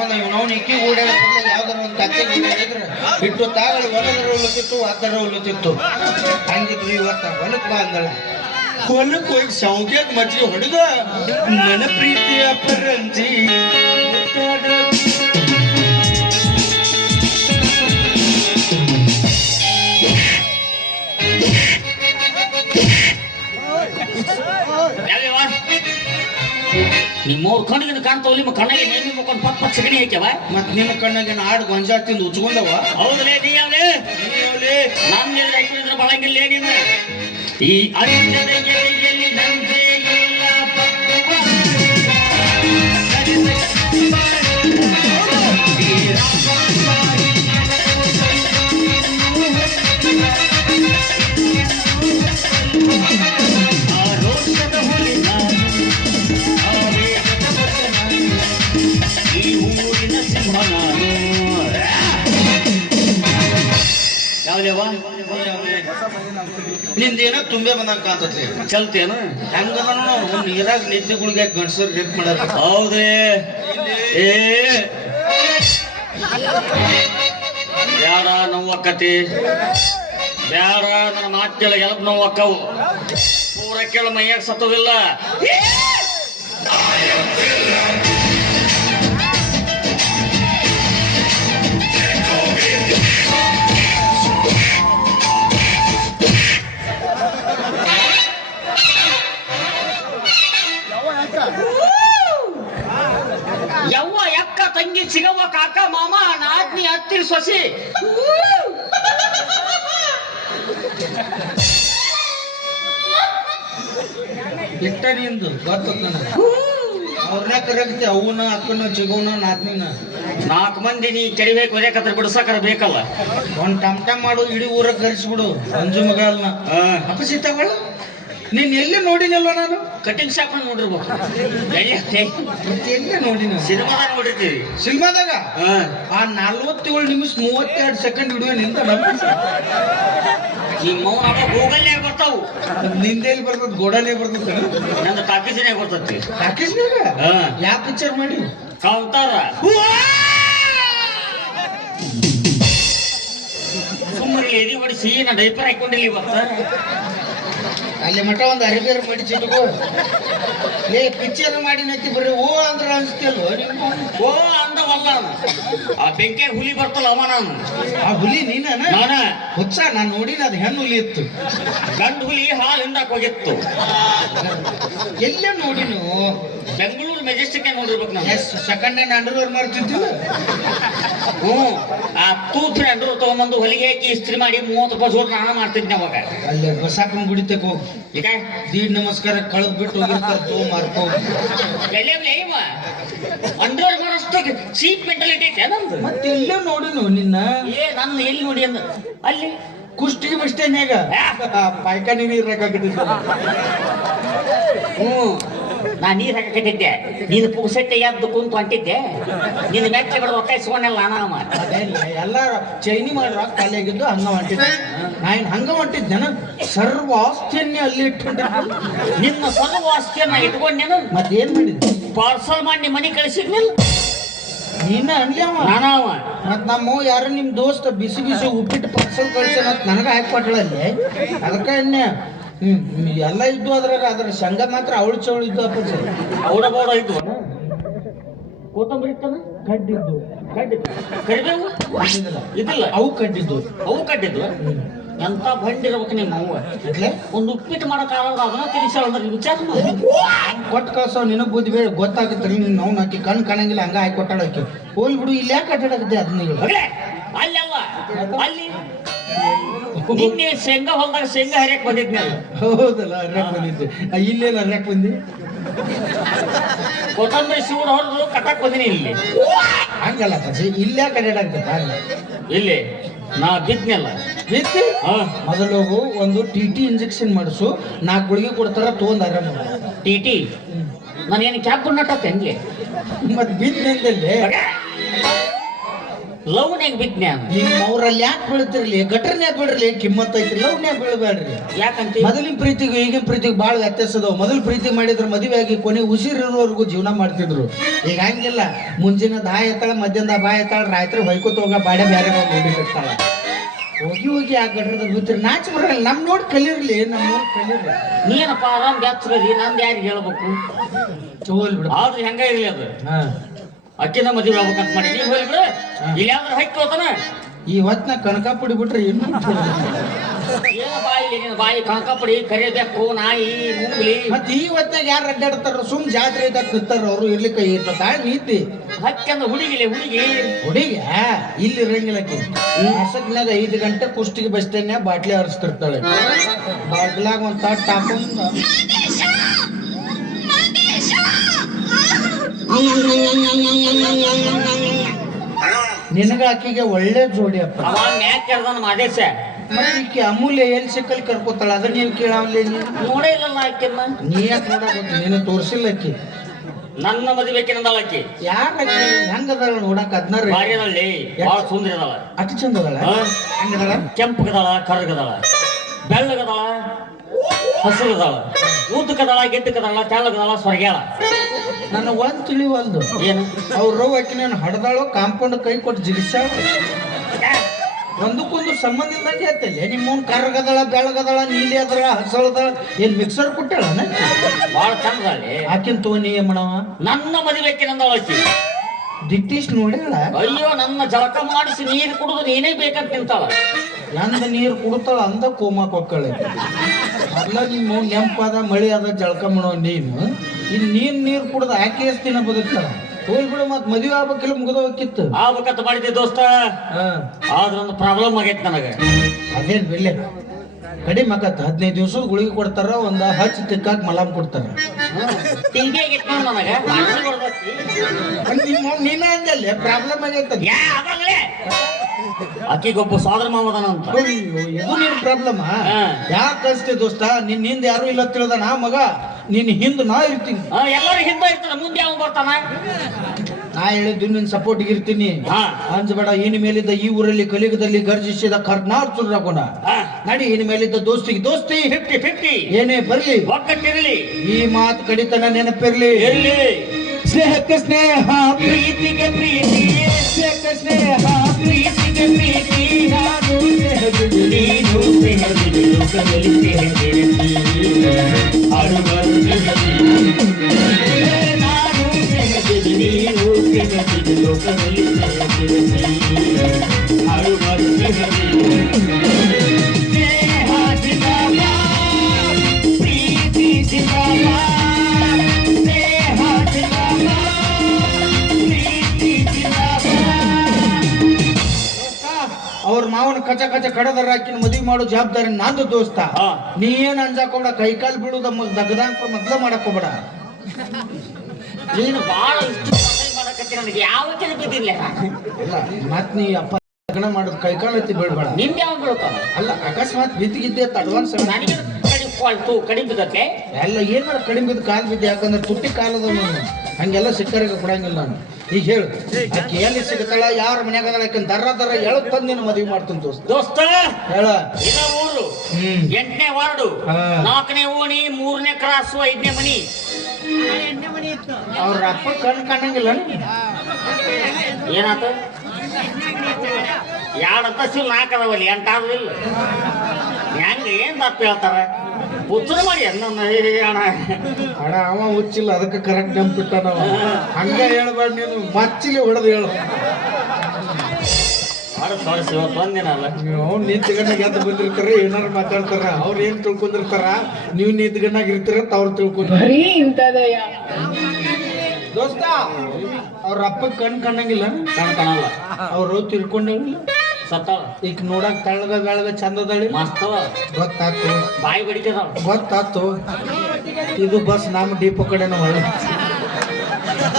ಸಂಬಂಧ ನಾವು ನಿಕ್ಕಿ ಓಡಾಡ ಯಾವ್ದಾರ ಒಂದು ಕತ್ತೆ ಓಡಾಡಿದ್ರೆ ಬಿಟ್ಟು ತಾಗಳು ಹೊಲದರ ಉಲ್ಲತಿತ್ತು ಅದರ ಉಲ್ಲತಿತ್ತು ಹಂಗಿದ್ರು ಇವತ್ತ ಹೊಲಕ್ ಬಾ ಅಂದಳ ಹೊಲಕ್ಕೆ ಹೋಗಿ ಶಾವ್ಗ್ಯಾಗ ಮಜ್ಜಿಗೆ ಹೊಡೆದ ನನ್ನ ಪ್ರೀತಿಯ ಪರಂಜಿ ನಿಮ್ಮವ್ರ ಕಣ್ಣಿಗೆ ಕಾಣ್ತಾವ ನಿಮ್ಮ ಕಣ್ಣಿಗೆ ನೇಮಿ ಮುಕ್ಕೊಂಡು ಪಕ್ಕ ಪಕ್ಕ ಸಗಣಿ ಹಾಕ್ಯವ ಮತ್ ನಿಮ್ಮ ಕಣ್ಣಾಗ ಆಡು ಗೊಂಜಾಳ ತಿಂದು ಉಚ್ಕೊಂಡವ ಹೌದಲೇ ನೀ ಯಾವ್ಲೇ ನನ್ನ ಹಾಕಿದ್ರೆ ಬಳಂಗಿಲ್ಲ ನೀನು ಈ ಅರಿಶಿಣದ ಎಲೆಯಲ್ಲಿ ನಂಬೆ ಇಲ್ಲ ಯಾವ್ದೇವ ನಿಂದೇನ ತುಂಬೆ ಬಂದಂಗ ಕಾಣ್ತತಿ ಚಲ್ತೇನು ಹೆಂಗದ ನೀರಾಗ ನಿದ್ದೆಗಳಿಗೆ ಗಂಡಸರ್ ರೇಪ್ ಮಾಡ್ಯಾರ ಹೌದ್ರಿ ಏ ಬ್ಯಾಡ ನೋವಕ್ಕತಿ ಬ್ಯಾಡ ನನ್ನ ಮಾತು ಕೇಳ ಎಲ್ಪ್ ನೋವಕ್ಕವು ಪೂರ ಕೇಳ ಮೈಯಾಗ ಸತ್ತೋದಿಲ್ಲ ಯವ್ವ ಯಕ್ಕ ತಂಗಿ ಚಿಗವ್ವ ಕಾಕ ಮಾಮ ನಾದ್ನಿ ಅತ್ತಿ ಸೊಸಿ ಇಟ್ಟ ನಿಂದು ಗೊತ್ತ ನನಗೆ ಅವ್ರನ್ನ ಕರಗ್ತಿ ಅವನ ಅಕ್ಕನ ಚಿಗವನ ನಾದ್ನಿನ 4 ಮಂದಿ ನೀ ಕೆಡಿಬೇಕು ಒದೇಕತ್ರ ಬಿಡ್ಸಕರ ಬೇಕಲ್ಲ ಒಂದ್ ಟಮ್ ಮಾಡು ಇಡೀ ಊರಾಗ ಕರೆಸ್ಬಿಡು ಅಂಜು ಮಗ ಅಲ್ನ ಅಪಸಿತಗಳ ನೀನ್ ಎಲ್ಲಿ ನೋಡಿನಲ್ವ ನಾನು ಕಟಿಂಗ್ ಶಾಪ್ ನೋಡಿರ್ಬೇಕು ಎಲ್ಲಿ ನೋಡಿನ ಸಿನಿಮಾದಾಗ ನೋಡಿರ್ತೀವಿ ಸಿನಿಮಾದಾಗ ಆ 47 ನಿಮಿಷ 32 ಸೆಕೆಂಡ್ ಹಿಡಿಯೋ ನಿಂತ ನಿಮ್ಮ ಗೂಗಲ್ನಾಗ ಬರ್ತಾವು ನಿಂದೇಲಿ ಬರ್ತದ ಗೋಡನೇ ಬರ್ತದ ನಂದು ಟಾಕೀಸ್ನಾಗ ಬರ್ತತಿ ಟಾಕೀಸ್ನಾಗ ಯಾವ ಪಿಕ್ಚರ್ ಮಾಡಿ ಕಾಂತಾರ ಸುಮ್ಮನೆ ಎದಿ ಹೊಡಿಸಿ ನಾ ಡೈಪರ್ ಹಾಕೊಂಡಿಲ್ಲ ಇವತ್ತ ಅಲ್ಲಿ ಮಠ ಒಂದು ಅರಿಬೇರು ಮಡಿಚಿಟ್ಕೋ ಏ ಪಿಕ್ಚರ್ ಮಾಡಿ ನತ್ತಿ ಬರ್ರಿ ಓ ಅಂದ್ರ ಅನ್ಸ್ತಿಲ್ವ ಓ ಅಂದವಲ್ಲ ಆ ಬೆಂಕಿಯಾಗ ಹುಲಿ ಬರ್ತಲ್ಲ ಅವ ನಾನು ಆ ಹುಲಿ ನೀನ ನಾನ ಹುಚ್ಚ ನಾನ್ ನೋಡಿನ ಅದು ಹೆಣ್ಣು ಹುಲಿ ಇತ್ತು ಗಂಡು ಹುಲಿ ಹಾಲು ಹಿಂದಾಕ್ ಹೋಗಿತ್ತು ಎಲ್ಲೇ ನೋಡಿನು ಬೆಂಗಳೂರು ಮೆಜೆಸ್ಟಿಕ್ ನೋಡಿರ್ಬೇಕು ನಾನು ಸೆಕೆಂಡ್ ಹ್ಯಾಂಡ್ ಅಂಡರ್ವೇರ್ ಮಾಡ್ತಿದ್ದಿಲ್ಲ ಆ ತೂತ್ರಿ ಅಂಡರ್ ತಗೊಂಬಂದು ಹೊಲಿಗೆ ಹಾಕಿ ಇಸ್ತ್ರಿ ಮಾಡಿ 30 ರೂಪಾಯಿ ಜೋರ್ ನಾನು ಮಾಡ್ತಿದ್ದೆ ಅವಾಗ ಅಲ್ಲೇ ಬಸಾಕನ್ ಗುಡಿತಕ್ಕೆ ಹೋಗಿ ಈಗ ದೀಡ್ ನಮಸ್ಕಾರ ಕಳೆದ್ ಬಿಟ್ಟು ಹೋಗಿರ್ತಾರ ತೋ ಮಾರ್ಕೋ ಎಲ್ಲೇ ಇವ ಅಂಡರ್ ಮಾಡೋಷ್ಟು ಚೀಪ್ ಮೆಂಟಾಲಿಟಿ ಐತೆ ನಂದು ಮತ್ತೆ ಎಲ್ಲೇ ನೋಡಿನು ನಿನ್ನ ನಾನು ಎಲ್ಲಿ ನೋಡಿ ಅಂದ ಅಲ್ಲಿ ಕುಷ್ಟಿಗೆ ಬಸ್ಟೇನ್ಯಾಗ ಪಾಯ್ಕಾನಿ ನೀರ್ ಹಾಕಾಕತ್ತಿದ್ದ ನಾ ನೀರ್ ಹಾಕಕತ್ತಿದ್ದೆ ನೀನು ಪುಗ್ಸಟ್ಟೆ ಎದ್ದು ಕುಂತು ಹೊಂಟಿದ್ದೆ ನಿನ್ನ ಮೆಚ್ಚ ಬಿಡೋದು ಒತ್ತಾಯಿಸ್ಕೊಂಡಲ್ಲ ನಾಮ ಎಲ್ಲ ಚೈನಿ ಮಾಡಿ ರಾಕ್ ಖಾಲಿ ಆಗಿದ್ದು ಹಂಗ ಹೊಂಟಿದ್ದೆ ನಾನು ಹಂಗ ಹೊಂಟಿದ್ದೇನ ಸರ್ವ ಆಸ್ತಿಯನ್ನೇ ಅಲ್ಲಿ ಇಟ್ಕೊಂಡಿದ್ದೆ ನಿನ್ನ ಸರ್ವ ಆಸ್ತಿಯನ್ನ ಇಟ್ಕೊಂಡೇನು ಮತ್ತೇನ್ ಮಾಡಿದ್ದೆ ಪಾರ್ಸಲ್ ಮಾಡಿ ಮನೆ ಕಳಿಸಿದ್ನಿಲ್ಲ ನೀನ ಅನ್ಲಿಯವ ನಾನವ ಮತ್ ನಮ್ಮ ಯಾರು ನಿಮ್ ದೋಸ್ತ ಬಿಸಿ ಬಿಸಿ ಉಪ್ಪಿಟ್ಟು ಪಾರ್ಸಲ್ ಕಳ್ಸೇನ ನನಗ ಹಾಕೊಟ್ಳಲ್ಲಿ ಅದಕ್ಕ ಎಣ್ಣೆ ಎಲ್ಲ ಇದ್ದು ಅದ್ರಾಗ ಅದ್ರ ಸಂಘ ಮಾತ್ರ ಅವಳು ಚವಳು ಇದ್ದು ಅಪ್ಪ ಅವಡ ಬೋಡ ಇದ್ದು ಕೊತ್ತಂಬರಿ ಇತ್ತನ ಕಡ್ಡಿದ್ದು ಕರಿಬೇವು ಇದಿಲ್ಲ ಅವು ಕಡ್ಡಿದ್ದು ಎಂತ ಬಂಡಿರ್ಬೇಕು ನಿಮ್ಮ ಅವ್ವ ಒಂದು ಉಪ್ಪಿಟ್ಟು ಮಾಡಕ್ಕಾಗ ಅದನ್ನ ತಿಳಿಸಾಳ ಅಂದ್ರೆ ವಿಚಾರ ಕೊಟ್ಟು ಕಳ್ಸವ್ ನಿನಗ್ ಬುದ್ಧಿ ಬೇಡ ಗೊತ್ತಾಗುತ್ತೆ ನೀನು ನಾವು ಹಾಕಿ ಕಣ್ ಕಾಣಂಗಿಲ್ಲ ಹಂಗ ಹಾಕಿ ಕೊಟ್ಟಾಳ ಆಕಿ ಹೋಲ್ ಬಿಡು ಇಲ್ಲಿ ಯಾಕೆ ಅಡ್ಡಾಡಕತ್ತೆ ಅದನ್ನ ಅಲ್ಲಲ್ಲ ಅಲ್ಲಿ ನಿನ್ನೆ ಶೇಂಗಾ ಹೊಲ್ದಾಗ ಶೇಂಗಾ ಹರಿಯಕ್ ಬಂದಿದ್ನಲ್ಲ ಹೌದಲ್ಲ ಹರ್ಯಾಕ್ ಬಂದಿದ್ದೆ ಇಲ್ಲೇನು ಹರ್ಯಾಕ್ ಬಂದಿ ಕೊತ್ತಂಬರಿ ಶಿವಡ ಹೊರದು ಕಟ್ಟಕ್ ಬಂದಿನಿ ಇಲ್ಲಿ ಹಂಗಲ್ಲ ಇಲ್ಲೇ ಅಡ್ಡಾಡಕತ್ತೆ ಇಲ್ಲಿ ನಾ ಬಿದ್ನಲ್ಲ ಬಿತ್ತಿ ಮೊದಲು ಹೋಗು ಒಂದು TT ಇಂಜೆಕ್ಷನ್ ಮಾಡಿಸು 4 ಗುಳಿಗೆ ಕೊಡ್ತಾರ ತಗೊಂಡ್ ಆರಾಮ TT ನಾನೇನು ಕ್ಯಾಪ್ ನಟ್ಟತ್ತೆ ಹಂಗೆ ಮತ್ ಬಿದ್ದಲ್ಲಿ ಲವ್ನ್ಯಾಗ ಬಿದ್ನ್ಯಾನ ನಿಮ್ಮ ಅವ್ರಲ್ಲಿ ಯಾಕೆ ಬೀಳ್ತಿರ್ಲಿ ಗಟರ್ನ್ಯಾಗ ಬಿಡ್ರಿ ಕಿಮ್ಮತ್ ಐತಿ ಲವ್ನ್ಯಾಗ ಬೀಳ್ಬೇಡ್ರಿ ಯಾಕಂತ ಮೊದಲಿನ ಪ್ರೀತಿಗೂ ಈಗಿನ ಪ್ರೀತಿಗೆ ಭಾಳ ವ್ಯತ್ಯಾಸ ಅದಾವ. ಮೊದಲು ಪ್ರೀತಿ ಮಾಡಿದ್ರೆ ಮದುವೆ ಆಗಿ ಕೊನೆ ಉಸಿರಿರೋವರೆಗೂ ಜೀವನ ಮಾಡ್ತಿದ್ರು. ಈಗ ಹಂಗಿಲ್ಲ, ಮುಂಜಿನ ದಾಯ ಎತ್ತಾಳ, ಮಧ್ಯಾಹ್ನ ಬಾಯ ಎತ್ತಾಳ, ರಾತ್ರಿ ಹೊಯ್ಕೋತ ಹೋಗ ಬಾಡೆ ಬೇರೆ ಹೋಗಿರ್ತಾಳ. ಹೋಗಿ ಹೋಗಿ ಆ ಗಟ್ರದ ಬಿತ್ತಿರಿ ನಾಚಿ ಬರಲ್ಲ. ನಮ್ ನೋಡಿ ಕಲಿರ್ಲಿ, ನಮ್ ನೋಡಿ ಕಲಿರ್ಲಿ. ನೀನಪ್ಪ ಆರಾಮ್ ಬೆಚ್ಚಗದಿ, ನಂದು ಯಾರಿಗೆ ಹೇಳ್ಬೇಕು? ಹೋಲ್ ಬಿಡು. ಆದ್ರೆ ಹೆಂಗ ಇರ್ಲಿ ಅದು, ಹಾ ಅಕ್ಕಿನ ಮದುವೆ ಆಗ್ಬೇಕಂತ ಮಾಡಿ ನೀವ್ ಹೋಗಿ ಬಿಡು. ಇಲ್ಲಿ ಯಾವ್ದಾರು ಹಕ್ಕಿ ಹೋತಾನ ಈ ಹೊತ್ನ ಕಣಕ ಪುಡಿ ಬಿಟ್ರೆ ಏನು ಏನ ಬಾಯಿ ನಿನ್ನ ಬಾಯಿ ಕಣಕಪಡಿ ಕರಿಬೇಕು ನಾಯಿ ಮುಂಗ್ಲಿ. ಮತ್ತೆ ಈ ಹೊತ್ನಾಗ ಯಾರು ಅಡ್ಡಾಡ್ತಾರ? ಸುಮ್ ಜಾತ್ರೆ ಇದ್ದಾಗ ಕೂತಾರ ಅವ್ರು ಇರ್ಲಿಕ್ಕೆ ತಾಳ ನೀತಿ. ಹಕ್ಕಿ ಅಂದ ಹುಡುಗಿಲಿ ಹುಡುಗಿ ಹುಡುಗ ಇಲ್ಲಿ ಇರಂಗಿಲ್ಲಕಿ ಹಸಕ್ನಾಗ 5 ಗಂಟೆ ಕುಷ್ಟಿಗೆ ಬಸ್ ಸ್ಟ್ಯಾಂಡ್ ಬಾಟ್ಲಿ ಹರಿಸ್ತಿರ್ತಾಳೆ. ಬಾಗ್ಲಾಗ ಒಂದ್ ತಾಟ್ ಹಾಕೊಂಡ್ ನಿನಗ ಆಕಿಗೆ ಒಳ್ಳೆ ಜೋಡಿ ಅಪ್ಪ. ಅವ ಮ್ಯಾಕ್ ಕೆರ್ದನ ಮಾದೇಶ. ಮತ್ತೆ ಈಕಿ ಅಮೂಲ್ಯ ಎಲ್ಲಿ ಸಿಕ್ಕಲ್ಲಿ ಕರ್ಕೋತಾಳ ಅದ್ರ ನೀವು ಕೇಳಾವ್ಲಿ? ನೋಡೇ ಇಲ್ಲ ಆಕಿನ್ನ. ನೀ ಯಾಕೆ ನೋಡಬೇಕು? ನೀನು ತೋರ್ಸಿಲ್ಲ ಅಕ್ಕಿ. ನನ್ನ ಮದುವೆಕಿನದಾಳ ಆಕಿ. ಯಾಕೆ ಹೆಂಗದಾಳ ನೋಡಕ್? 16 ಬಾರಿ ಅದಳ್ಳಿ, ಬಾಳ ಸುಂದರ ಅದಾಳ. ಅತಿ ಚಂದ ಅದಾಳ. ಹೆಂಗದಾಳ? ಕೆಂಪಗದಾಳ, ಕರ್ಗದಾಳ, ಬೆಳ್ಳಗದಾಳ, ಹಸಿರುಗದಾಳ, ಊದಕದಾಳ, ಗೆದ್ದಕದಾಳ, ತೆಳ್ಳಗದಾಳ, ಸ್ವರ್ಗ್ಯಾಳ. ನನ್ನ ಒಂದ್ ತಿಳಿವಲ್ದು ಏನು ಅವ್ರು ಆಕಿ ನಾನು ಹಡ್ದಾಳು ಕಾಂಪೌಂಡ್ ಕೈ ಕೊಟ್ಟು ಜಿಗಿಸ್ಯಾಳ. ಒಂದಕ್ಕೊಂದು ಸಂಬಂಧ ಇಲ್ದಂಗೆ ಹೇಳ್ತಲ್ಲ. ನಿಮ್ಮವ್ನ ಕರ್ಗದಳ, ಬೆಳಗದಳ, ನೀಲಿ ಅದಳ, ಹಸಳದಳ, ಏನ್ ಮಿಕ್ಸರ್ ಕೊಟ್ಟಾಳ? ಬಾಳ ಚಂದದಾಳಿ ಆಕಿನ್ ತೋನಿ ಮಾಡವ. ನನ್ನ ಮದುವೆಕಿನದಾಳ ಆಕಿ. ದಿಟ್ಟೀಶ್ ನೋಡ್ಯಾಳ. ಅಯ್ಯೋ, ನನ್ನ ಜಳಕ ಮಾಡಿಸಿ ನೀರು ಕುಡಿದು ನೀನೇ ಬೇಕಂತ ನಿಂತಾಳ. ಎಂದ ನೀರು ಕುಡ್ತಾಳ ಅಂದ ಕೋಮಾಕ್ ಹೊಕ್ಕಳೆ. ಅಲ್ಲ ನಿಮ್ಮ ನೆಂಪಾದ ಮಳಿ ಅದ ಜಳಕ ಮಾಡೋ ನೀನು ಇಲ್ಲಿ ನೀರ್ ಕುಡ್ದು ಆಕೆ ಎಷ್ಟು ದಿನ ಬದುಕ್ತಾಳ? ಹೋಗಿ ಬಿಡು, ಮತ್ ಮದುವೆ ಆಗ್ಬೇಕಿಲ್ಲ ಮುಗಿದ ಹೋಗಿತ್ತು. ಆಗ್ಬೇಕಂತ ಮಾಡಿದ್ದೆ ದೋಸ್ತ. ಆದ್ರ ಒಂದು ಪ್ರಾಬ್ಲಮ್ ಆಗೈತೆ ನನಗೆ. ಅದೇನ್ ಬೆಳ್ಳೆ ಕಡಿಮೆ ಆಗತ್ತ. 15 ದಿವಸದ ಗುಳಿಗೆ ಕೊಡ್ತಾರ, ಒಂದ ಹಚ್ಚಿ ತಿಕ್ಕಾಕ್ ಮಲಾಮ್ ಕೊಡ್ತಾರ. ಟಿವಿ ಆಗೈತೆ ನೋಡ್ ನನಗೆ. ನೀನ ಅಂದಲ್ಲೇ ಪ್ರಾಬ್ಲಮ್ ಆಗೈತ. ಅಕ್ಕಿಗೊಬ್ಬ ಸೋದರ ಮಾವದನ ಅಂತ. ಇದು ನೀನ್ ಪ್ರಾಬ್ಲಮ್. ಯಾಕೆ ಕಳಿಸ್ತೀವಿ ದೋಸ್ತ? ನಿನ್ನಿಂದ ಯಾರು ಇಲ್ಲ ತಿಳಿದ ನಾ ಮಗ, ನಿನ್ ಹಿಂದ್ ನಾ ಇರ್ತೀನಿ. ಎಲ್ಲರೂ ಹಿಂದೆ ಇರ್ತಾರ, ಮುಂದೆ ಯಾವ ಬರ್ತಾನ? ನಾ ಹೇಳಿದ್ದು ನಿನ್ ಸಪೋರ್ಟ್ ಇರ್ತೀನಿ. ಅಂಜಬೇಡ. ಇನ್ ಮೇಲಿದ್ದ ಈ ಊರಲ್ಲಿ ಕಲಿಯುಗದಲ್ಲಿ ಗರ್ಜಿಸಿದ ಕರ್ನಾಟಕನ ನಡಿ. ಇನ್ ಮೇಲಿದ್ದ ದೋಸ್ತಿಗೆ ದೋಸ್ತಿ, 50-50 ಏನೇ ಬರ್ಲಿ ಒಗ್ಗಟ್ಟಿರಲಿ. ಈ ಮಾತು ಕಡಿತನ ನೆನಪಿರ್ಲಿ. ಇರ್ಲಿ. ಸ್ನೇಹಕ್ಕೆ ಸ್ನೇಹ, ಪ್ರೀತಿಗೆ ಪ್ರೀತಿ, ಸ್ನೇಹಕ್ಕೆ ಸ್ನೇಹ, ಪ್ರೀತಿಗೆ ಪ್ರೀತಿ. ನಾನು ಸ್ನೇಹದಲ್ಲಿ ನೀನು ಸ್ನೇಹದಲ್ಲಿ ಲೋಕದಲ್ಲಿ ಸ್ನೇಹದಲ್ಲಿ ಆಡುವರು ಸ್ನೇಹದಲ್ಲಿ. ನಾನು ಸ್ನೇಹದಲ್ಲಿ, ನೀನು ಸ್ನೇಹದಲ್ಲಿ ಲೋಕದಲ್ಲಿ ಸ್ನೇಹದಲ್ಲಿ ಆಡುವರು ಸ್ನೇಹದಲ್ಲಿ. ಸ್ನೇಹ ಜಿಂದಾಬಾದ್, ಪ್ರೀತಿ ಜಿಂದಾಬಾದ್, ಸ್ನೇಹ ಜಿಂದಾಬಾದ್, ಪ್ರೀತಿ ಜಿಂದಾಬಾದ್. ಅವ್ರ ಮಾವನ ಕಚ ಕಚ ಕಡದರ ಹಾಕಿನ ಮದುವೆ ಮಾಡೋ ಜವಾಬ್ದಾರಿ ನಂದು ದೋಸ್ತ. ನೀ ಏನ್ ಅಂಜಾಕೋಬೇಡ. ಕೈಕಾಲ್ ಬೀಳುದ ದಗದಾಂಕ ಮೊದ್ಲ ಮಾಡಕ್ ಹೋಗ್ಬೇಡ. ನೀನು ಬಾಳ ಇಷ್ಟು ಮಾಡಕತ್ತಿ, ನನಗೆ ಯಾವ ಕೆಲ ಬಿದ್ದಿಲ್ಲ. ಇಲ್ಲ ಮತ್ ನೀ ಅಪ್ಪ ಲಗ್ನ ಮಾಡೋದು ಕೈಕಾಲ್ ಎತ್ತಿ ಬೀಳ್ಬೇಡ. ನಿಂದ ಯಾವ ಬೀಳ್ತಾವ? ಅಲ್ಲ ಅಕಸ್ಮಾತ್ ಬಿದ್ದಿದ್ದೆ ಅಡ್ವಾನ್ಸ್ ನನಗೆ ಕಡಿಮೆ ಬಿದ್ದಕ್ಕೆ ಎಲ್ಲ ಏನ್ ಮಾಡ ಕಡಿಮೆ ಬಿದ್ದು ಕಾಲ್ ಬಿದ್ದು. ಯಾಕಂದ್ರೆ ತುಟ್ಟಿ ಕಾಲದ ನಾನು ಹಂಗೆಲ್ಲ ಸಿಕ್ಕರಿಗೆ ಕೊಡಂಗಿಲ್ಲ ನಾನು. ಈಗ ಹೇಳು, ಆಕೆ ಎಲ್ಲಿ ಸಿಗತ್ತಾಳ, ಯಾರ ಮನ್ಯಾಗ ಅದಳ, ಆಕೆ ದರ ಎಳಕ್ ತಂದು ನೀನು ಮದುವೆ ಮಾಡ್ತೀನಿ ದೋಸ್ತ. ದೋಸ್ತ ಹೇಳ. ಇದ ಊರು 8ನೇ ವಾರ್ಡು, 4ನೇ ಓಣಿ, 3ನೇ ಕ್ರಾಸು, 5ನೇ ಮನಿ. ಅವ್ರ ಅಪ್ಪ ಕಣ್ ಕಾಣಂಗಿಲ್ಲ. ಏನಾತ? 2 ಅಂತಸ್ತು 4 ಅದಾವಲ್ಲಿ, 8 ಆಗೋದಿಲ್ಲ. ಹೆಂಗ ಏನ್ ತಪ್ಪು ಹೇಳ್ತಾರ? ಉತ್ತರ ಮಾಡಿ ನನ್ನ ಅಣ್ಣ ಅವ ಹುಚ್ಚಿಲ್ಲ, ಅದಕ್ಕೆ ಕರೆಕ್ಟ್ ನೆನ್ಪಿಟ್ಟ. ನಾವು ಹಂಗ ಹೇಳ್ಬೇಡ, ನೀನು ಮಚ್ಚಿಲಿ ಹೊಡೆದು ಹೇಳು. ಇವತ್ತು ಒಂದಿನಲ್ಲ ನೀವು ನೀತಿಗಣ್ಣಾಗ ಎದ್ದು ಬಂದಿರ್ತಾರ, ಏನಾರು ಮಾತಾಡ್ತಾರ. ಅವ್ರು ಏನ್ ತಿಳ್ಕೊಂಡಿರ್ತಾರ, ನೀವು ನೀತಿಗಣ್ಣಾಗ ಇರ್ತೀರ ಅಂತ ಅವ್ರು ತಿಳ್ಕೊಂಡ್ರ. ದೋಸ್ತ ಅವ್ರ ಅಪ್ಪ ಕಣ್ ಕಾಣಂಗಿಲ್ಲ. ಕಾಣಲ್ಲ. ಅವ್ರು ತಿಳ್ಕೊಂಡಿಲ್ಲ. ಸತ್ತಾಳ. ಈಗ ನೋಡಕ್ ತಳ್ಳಗ ಬೆಳಗ ಚಂದದಳಿ ಮಸ್ತವ. ಗೊತ್ತಾತು, ಬಾಯಿ ಬಡಿಕದಾಳ. ಗೊತ್ತಾತು. ಇದು ಬಸ್ ನಮ್ಮ ಡಿಪೋ ಕಡೆನ ಒಳ್ಳೆ.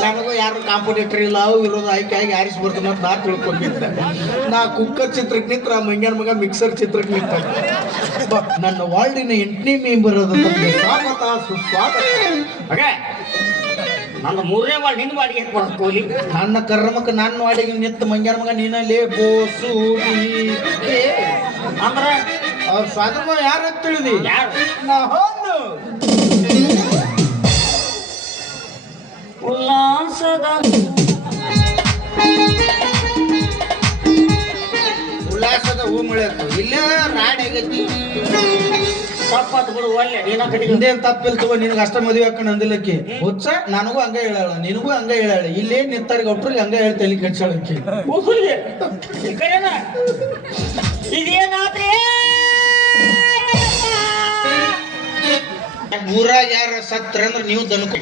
ನನಗೂ ಯಾರು ಕಾಂಪಿಟೇಟರ್ ಇಲ್ಲ, ಅವು ಇರೋದು ಆಯ್ಕೆ ಆಗಿ ಆರಿಸಿ ಬರ್ತಾನ ಅಂತ ನಾ ತಿಳ್ಕೊಂಡಿದ್ದೆ. ನಾ ಕುಕ್ಕರ್ ಚಿತ್ರಕ್ಕೆ ನಿಂತ್ರ ಮಂಗ್ಯಾನ ಮಗ ಮಿಕ್ಸರ್ ಚಿತ್ರಕ್ಕೆ ನಿಂತ. ನನ್ನ ವಾರ್ಡಿನ 8ನೇ ಮೆಂಬರ್ ಅದ. ಸ್ವಾಗತ ಸುಸ್ವಾಗತ. ನನ್ನ ಮೂರನೇ ವಾರ್ಡ್ ನಿನ್ನ ವಾರ್ಡಿಗೆ ಯಾಕೆ ಬರೋದು ಕೋಲಿ ನನ್ನ ಕರ್ಮಕ್ಕೆ ನನ್ನ ವಾಡಿಗೆ ನಿತ್ತ ಮಂಗ್ಯಾನ ಮಗ ನೀನಲ್ಲಿ ಬೋಸು ಅಂದ್ರ ಅವ್ರ ಫಾದರ್ ಮಾವ ಯಾರು ಅಂತ ತಿಳಿದಿ ಯಾರು ನಾನು ಉಲ್ಲಾಸದ ಉಲ್ಲಾಸದ ಹೂ ಮುಳಿಯತ್ತು ಇಲ್ಲೇ ರಾಡಿ ಆಗೈತಿ ತಪ್ಪಾತ್ ಬಿಡು ಒಳ್ಳೆ ನೀನ ಕಡಿಗೆ ಹಿಂದೇನ್ ತಪ್ಪಿಲ್ ತಗೋ ನಿನಗೆ ಅಷ್ಟ ಮದುವೆ ಹಾಕೊಂಡು ಅಂದಿಲ್ಲಕ್ಕಿ ಹುಚ್ಚ ನನಗೂ ಹಂಗ ಹೇಳಾಳ ನಿನಗೂ ಹಂಗ ಹೇಳಾಳ ಇಲ್ಲೇ ನಿಂತಾರಿಗೆ ಒಟ್ರಿಗೆ ಹಂಗ ಹೇಳ್ತೇಲಿ ಕೆಡ್ಸಾಳಕ್ಕಿ ಕೂಸುಲ್ಗೆ ಈ ಕಡೆನ ಇದೇನಾದ್ರಿ ಊರಾಗ ಯಾರ ಸತ್ರ ಅಂದ್ರೆ ನೀವು ದನಕ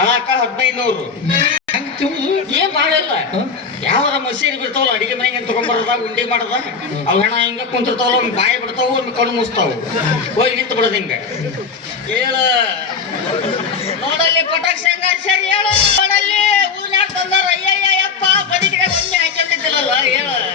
ಅಳಕ 1500 ಏನ್ ಮಾಡಿಲ್ಲ ಯಾವ್ದಾರ ಮಸೀರಿ ಬಿಡ್ತಾವಲ್ಲ ಅಡಿಗೆ ಮನೆಗೆ ತಗೊಂಡ್ಬರದ ಉಂಡಿ ಮಾಡದ ಅವ್ ಹೆಣ ಹಿಂಗ ಕುಂತಿರ್ತಾವಲ್ಲ ಅವ್ನ ಬಾಯಿ ಬಿಡ್ತಾವ ಅವ್ನ ಕಣ್ಣು ಮುಸ್ತಾವ ಹೋಗಿ ನಿಂತು ಬಿಡೋದು ಹಿಂಗ ಹೇಳ ನೋಡಲ್ಲಿ ಪಟಾಕ್ಷಿ ಹೆಂಗ ಸರಿ ಹೇಳ ನೋಡಲ್ಲಿ ಊರ್ನಾಡ್ ತಂದಾರ ಅಯ್ಯಯ್ಯಪ್ಪ ಬದಿಗೆ ಒಂದೇ ಹಾಕೊಂಡಿದ್ದಿಲ್ಲಲ್ಲ ಹೇಳ